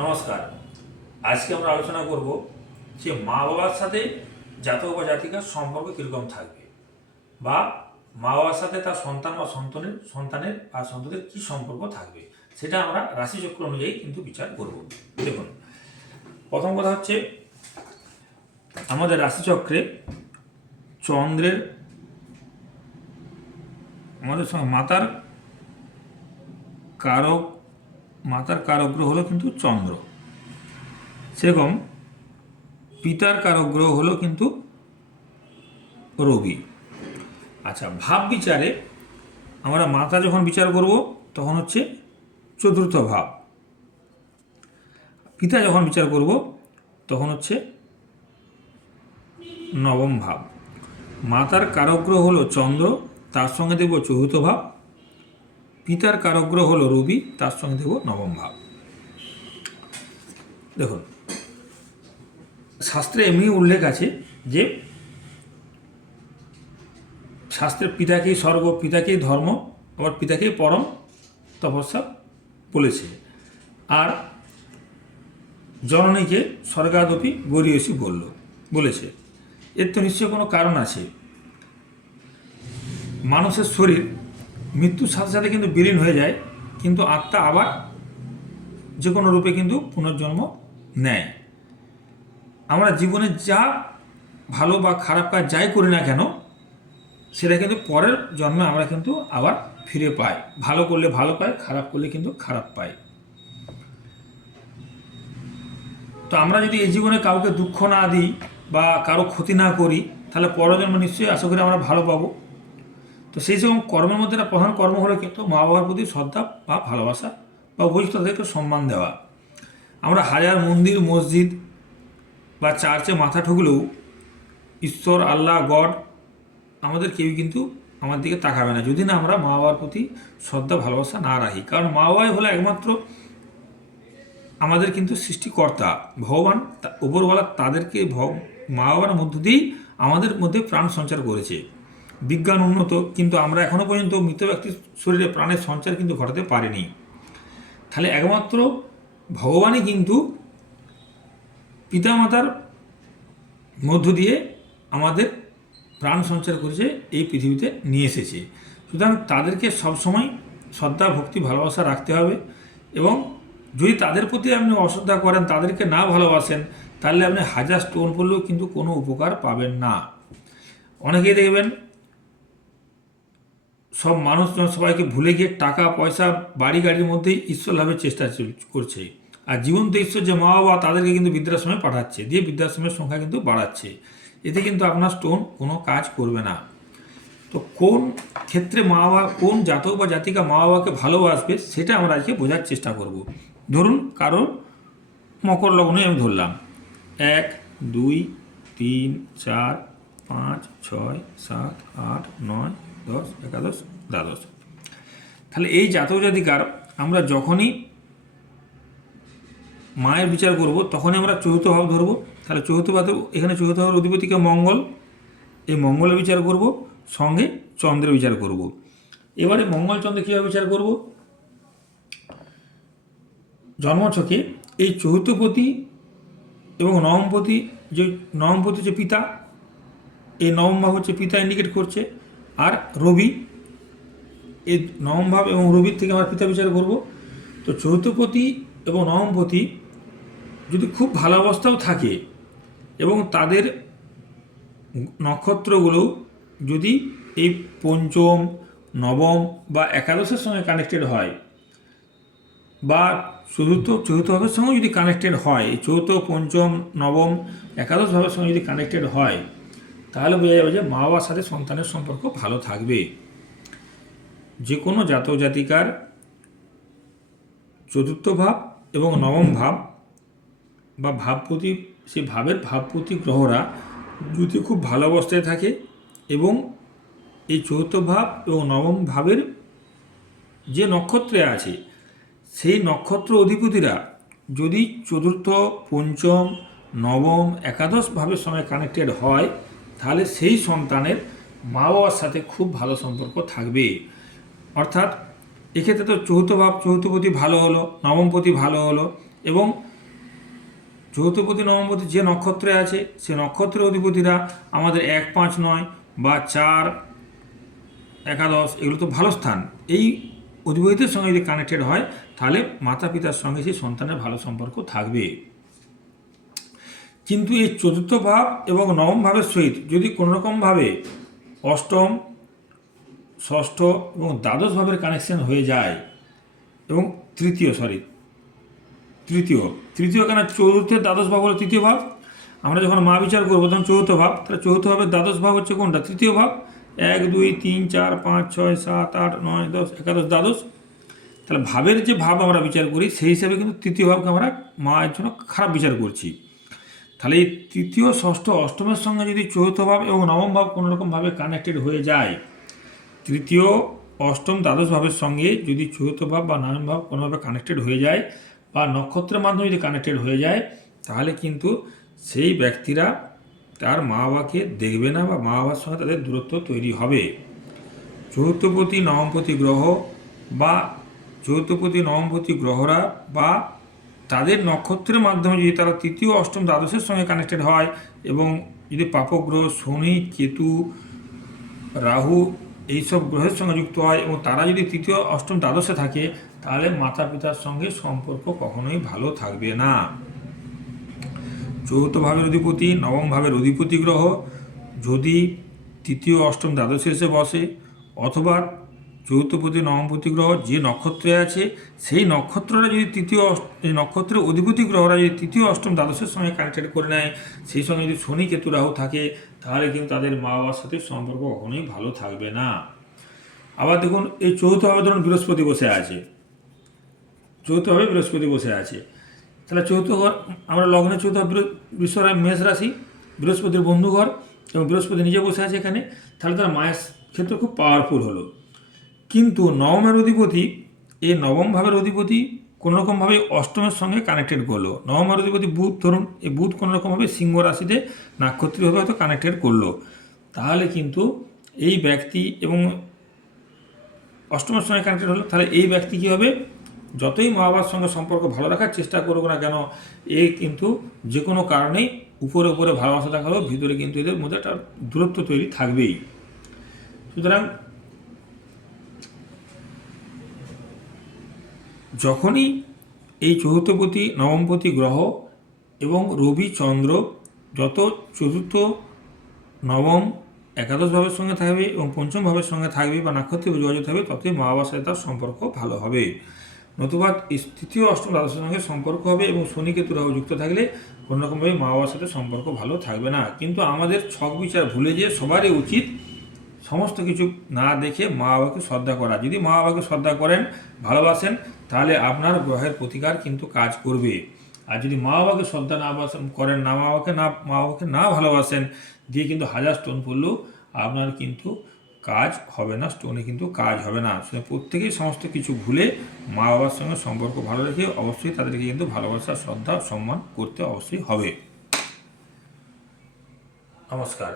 নমস্কার। আজকে আমরা আলোচনা করব যে মা বাবার সাথে জাতক বা জাতিকার সম্পর্ক কীরকম থাকবে, বা মা বাবার সাথে তার সন্তান বা সন্তানের বা সন্ততির কী সম্পর্ক থাকবে, সেটা আমরা রাশিচক্র অনুযায়ী কিন্তু বিচার করব। দেখুন, প্রথম কথা হচ্ছে আমাদের রাশিচক্রে চন্দ্রের আমাদের সঙ্গে মাতার কারক গ্রহ হলো কিন্তু চন্দ্র, সেরকম পিতার কারক গ্রহ হলো কিন্তু রবি। আচ্ছা, ভাব বিচারে আমরা মাতা যখন বিচার করব তখন হচ্ছে চতুর্থ ভাব, পিতা যখন বিচার করব তখন হচ্ছে নবম ভাব। মাতার কারক গ্রহ হলো চন্দ্র, তার সঙ্গে দেব চতুর্থ ভাব। পিতার কারক গ্রহ হলো রবি, তার সঙ্গে দেব নবম ভাব। দেখুন, শাস্ত্রে এমনি উল্লেখ আছে যে শাস্ত্রের পিতাকেই স্বর্গ, পিতাকেই ধর্ম, আবার পিতাকেই পরম তপস্যা বলেছে, আর জননীকে স্বর্গাদপি গরিয়সী বলেছে। এর তো নিশ্চয় কোনো কারণ আছে। মানুষের শরীর মৃত্যুর সাথে সাথে কিন্তু বিলীন হয়ে যায়, কিন্তু আত্মা আবার যে কোনো রূপে কিন্তু পুনর্জন্ম নেয়। আমরা জীবনে যা ভালো বা খারাপ কাজ যাই করি না কেন, সেটা কিন্তু পরের জন্মে আমরা কিন্তু আবার ফিরে পাই। ভালো করলে ভালো পাই, খারাপ করলে কিন্তু খারাপ পাই। তো আমরা যদি এই জীবনে কাউকে দুঃখ না দিই বা কারো ক্ষতি না করি, তাহলে পরজন্ম নিশ্চয়ই আশা করি আমরা ভালো পাবো। তো সেই রকম কর্মের মধ্যে একটা প্রধান কর্ম হলো কিন্তু মা বাবার প্রতি শ্রদ্ধা বা ভালোবাসা বা উপযুক্ত তাদেরকে সম্মান দেওয়া। আমরা হাজার মন্দির মসজিদ বা চার্চে মাথা ঠুকলেও ঈশ্বর, আল্লাহ, গড আমাদের কেউই কিন্তু আমার দিকে তাকাবে না যদি না আমরা মা বাবার প্রতি শ্রদ্ধা ভালোবাসা না রাখি। কারণ মা বাবাই হলো একমাত্র আমাদের কিন্তু সৃষ্টিকর্তা, ভগবান উপরওয়ালা তাদেরকে মা বাবার মধ্য দিয়েই আমাদের মধ্যে প্রাণ সঞ্চার করেছে। বিজ্ঞান উন্নত, কিন্তু আমরা এখনও পর্যন্ত মৃত ব্যক্তির শরীরে প্রাণের সঞ্চার কিন্তু ঘটাতে পারিনি। তাহলে একমাত্র ভগবানই কিন্তু পিতামাতার মধ্য দিয়ে আমাদের প্রাণ সঞ্চার করেছে, এই পৃথিবীতে নিয়ে এসেছে। সুতরাং তাদেরকে সবসময় শ্রদ্ধা, ভক্তি, ভালোবাসা রাখতে হবে। এবং যদি তাদের প্রতি আপনি অশ্রদ্ধা করেন, তাদেরকে না ভালোবাসেন, তাহলে আপনি হাজার স্টোন পড়লেও কিন্তু কোনো উপকার পাবেন না। অনেকেই দেখবেন সব মানুষজন সবাইকে ভুলে গিয়ে টাকা পয়সা, বাড়ি গাড়ির মধ্যেই ঈশ্বর লাভের চেষ্টা করছে। আর জীবন্ত ঈশ্বর যে মা বাবা, তাদেরকে কিন্তু বৃদ্ধাশ্রমে পাঠাচ্ছে, দিয়ে বৃদ্ধাশ্রমের সংখ্যা কিন্তু বাড়াচ্ছে। এতে কিন্তু আপনার স্টোন কোনো কাজ করবে না। তো কোন ক্ষেত্রে মা বাবা, কোন জাতক বা জাতিকা মা বাবাকে ভালোবাসবে, সেটা আমরা আজকে বোঝার চেষ্টা করব। ধরুন কারো মকর লগ্নে আমি ধরলাম 1, 2, 3, 4, 5, 6, 7, 8, 9, 10, 11, 12। তাহলে এই জাতক জাতিকার আমরা যখনই মায়ের বিচার করব তখনই আমরা চতুর্থ ভাব ধরবো। তাহলে চতুর্থ ভাব, এখানে চতুর্থ ভাবের অধিপতিকে মঙ্গল, এই মঙ্গলের বিচার করব, সঙ্গে চন্দ্রের বিচার করব। এবারে মঙ্গল চন্দ্র কীভাবে বিচার করব? জন্মছকে এই চতুর্থপতি এবং নবমপতি, যে নবমপতি হচ্ছে পিতা, এই নবম ভাব হচ্ছে পিতা ইন্ডিকেট করছে, আর রবি, এই নবম ভাব এবং রবির থেকে আমরা পিতা বিচার করব। তো চতুর্থপতি এবং নবমপতি যদি খুব ভালো অবস্থাও থাকে এবং তাদের নক্ষত্রগুলো যদি এই পঞ্চম, নবম বা একাদশের সঙ্গে কানেক্টেড হয়, বা চতুর্থ ভাবের সঙ্গে যদি কানেক্টেড হয়, চতুর্থ, পঞ্চম, নবম, একাদশ ভাবের সঙ্গে যদি কানেক্টেড হয়, তাহলে বোঝা যাবে যে মা বাবার সাথে সন্তানের সম্পর্ক ভালো থাকবে। যে কোনো জাতক জাতিকার চতুর্থ ভাব এবং নবম ভাব বা ভাবপতি, সেই ভাবের ভাবপতি গ্রহরা যদি খুব ভালো অবস্থায় থাকে এবং এই চতুর্থ ভাব এবং নবম ভাবের যে নক্ষত্রে আছে, সেই নক্ষত্র অধিপতিরা যদি চতুর্থ, পঞ্চম, নবম, একাদশ ভাবের সঙ্গে কানেক্টেড হয়, তাহলে সেই সন্তানের মা বাবার সাথে খুব ভালো সম্পর্ক থাকবে। অর্থাৎ এক্ষেত্রে তো চতুর্থ ভাব, চতুর্থপতি ভালো হলো, নবমপতি ভালো হলো, এবং চতুর্থপতি নবমপতি যে নক্ষত্রে আছে সে নক্ষত্রের অধিপতিরা আমাদের 1, 5, 9 বা 4, একাদশ এগুলো তো ভালো স্থান। এই অধিপতিদের সঙ্গে যদি কানেক্টেড হয় তাহলে মাতা পিতার সঙ্গে সেই সন্তানের ভালো সম্পর্ক থাকবে। কিন্তু এই চতুর্থ ভাব এবং নবম ভাবের সহিত যদি কোনোরকমভাবে অষ্টম, ষষ্ঠ এবং দ্বাদশ ভাবের কানেকশন হয়ে যায় এবং তৃতীয় কেন চতুর্থের দ্বাদশ ভাব হলো তৃতীয় ভাব। আমরা যখন মা বিচার করবো তখন চতুর্থ ভাব, তাহলে চতুর্থ ভাবের দ্বাদশ ভাব হচ্ছে কোনটা? তৃতীয় ভাব। 1, 2, 3, 4, 5, 6, 7, 8, 9, 10, একাদশ, দ্বাদশ। তাহলে ভাবের যে ভাব আমরা বিচার করি সেই হিসাবে কিন্তু তৃতীয় ভাবকে আমরা মায়ের জন্য খারাপ বিচার করছি। তাহলে এই তৃতীয়, ষষ্ঠ, অষ্টমের সঙ্গে যদি চতুর্থ ভাব এবং নবম ভাব কোনোরকমভাবে কানেক্টেড হয়ে যায়, তৃতীয়, অষ্টম, দ্বাদশ ভাবের সঙ্গে যদি চতুর্থ ভাব বা নবম ভাব কোনোভাবে কানেক্টেড হয়ে যায় বা নক্ষত্রের মাধ্যমে যদি কানেক্টেড হয়ে যায়, তাহলে কিন্তু সেই ব্যক্তিরা তার মা বাবাকে দেখবে না বা মা বাবার সঙ্গে তাদের দূরত্ব তৈরি হবে। চতুর্থপতি নবমপতি গ্রহ বা চতুর্থপতি নবমপতি গ্রহরা বা তাদের নক্ষত্রের মাধ্যমে যদি তারা তৃতীয়, অষ্টম, দ্বাদশের সঙ্গে কানেক্টেড হয় এবং যদি পাপগ্রহ শনি, কেতু, রাহু এইসব গ্রহের সঙ্গে যুক্ত হয় এবং তারা যদি তৃতীয়, অষ্টম, দ্বাদশে থাকে, তাহলে মাতা পিতার সঙ্গে সম্পর্ক কখনোই ভালো থাকবে না। চতুর্থ ভাবের অধিপতি, নবম ভাবের অধিপতি গ্রহ যদি তৃতীয়, অষ্টম, দ্বাদশে এসে বসে অথবা চতুর্থপতি নবমপতি গ্রহ যে নক্ষত্রে আছে সেই নক্ষত্ররা যদি এই নক্ষত্রের অধিপতি গ্রহরা যদি তৃতীয়, অষ্টম, দ্বাদশের সঙ্গে কানেক্টেড করে নেয়, সেই সঙ্গে যদি শনি, কেতু, রাহু থাকে, তাহলে কিন্তু তাদের মা বাবার সাথে সম্পর্ক কখনোই ভালো থাকবে না। আবার দেখুন, এই চতুর্থভাবে ধরুন বৃহস্পতি বসে আছে, চতুর্থভাবে বৃহস্পতি বসে আছে, তাহলে চতুর্থ ঘর আমরা লগ্নে চতুর্থ মেষ রাশি, বৃহস্পতির বন্ধু ঘর এবং বৃহস্পতি নিজে বসে আছে এখানে, তাহলে তার মায়ের ক্ষেত্রে খুব পাওয়ারফুল হলো। কিন্তু নবমের অধিপতি, এই নবম ভাবের অধিপতি কোনোরকমভাবে অষ্টমের সঙ্গে কানেক্টেড করলো। নবমের অধিপতি বুধ, ধরুন এই বুধ কোনোরকমভাবে সিংহ রাশিতে নাক্ষত্রিকভাবে হয়তো কানেক্টেড করলো, তাহলে কিন্তু এই ব্যক্তি এবং অষ্টমের সঙ্গে কানেক্টেড হলো, তাহলে এই ব্যক্তি কী হবে? যতই মা বাবার সঙ্গে সম্পর্ক ভালো রাখার চেষ্টা করুক না কেন, কিন্তু যে কোনো কারণেই উপরে উপরে ভালোবাসা দেখালেও ভিতরে কিন্তু এদের মধ্যে একটা দূরত্ব তৈরি থাকবেই। সুতরাং যখনই এই চতুর্থপতি নবমপতি গ্রহ এবং রবি, চন্দ্র যত চতুর্থ, নবম, একাদশ ভাবের সঙ্গে থাকবে এবং পঞ্চম ভাবের সঙ্গে থাকবে বা নাক্ষত্রিক যোগাযোগ থাকবে, ততই মা বাবার সাথে তার সম্পর্ক ভালো হবে। নতুবা তৃতীয়, অষ্টম, দ্বাদশের সঙ্গে সম্পর্ক হবে এবং শনি, কেতু, রাহু যুক্ত থাকলে কোনোরকমভাবে মা বাবার সাথে সম্পর্ক ভালো থাকবে না। কিন্তু আমাদের ছক বিচার ভুলে যেয়ে সবারই উচিত সমস্ত কিছু না দেখে মা বাবাকে শ্রদ্ধা করা। যদি মা বাবাকে শ্রদ্ধা করেন, ভালোবাসেন, তাহলে আপনার গ্রহের প্রতিকার কিন্তু কাজ করবে। আর যদি মা বাবাকে শ্রদ্ধা না করেন, মা বাবাকে না ভালোবাসেন, দিয়ে কিন্তু হাজার স্টোন পড়লেও আপনার কিন্তু কাজ হবে না, স্টোনে কিন্তু কাজ হবে না। প্রত্যেকেই সমস্ত কিছু ভুলে মা বাবার সঙ্গে সম্পর্ক ভালো রেখে অবশ্যই তাদেরকে কিন্তু ভালোবাসা, শ্রদ্ধা, সম্মান করতে অবশ্যই হবে। নমস্কার।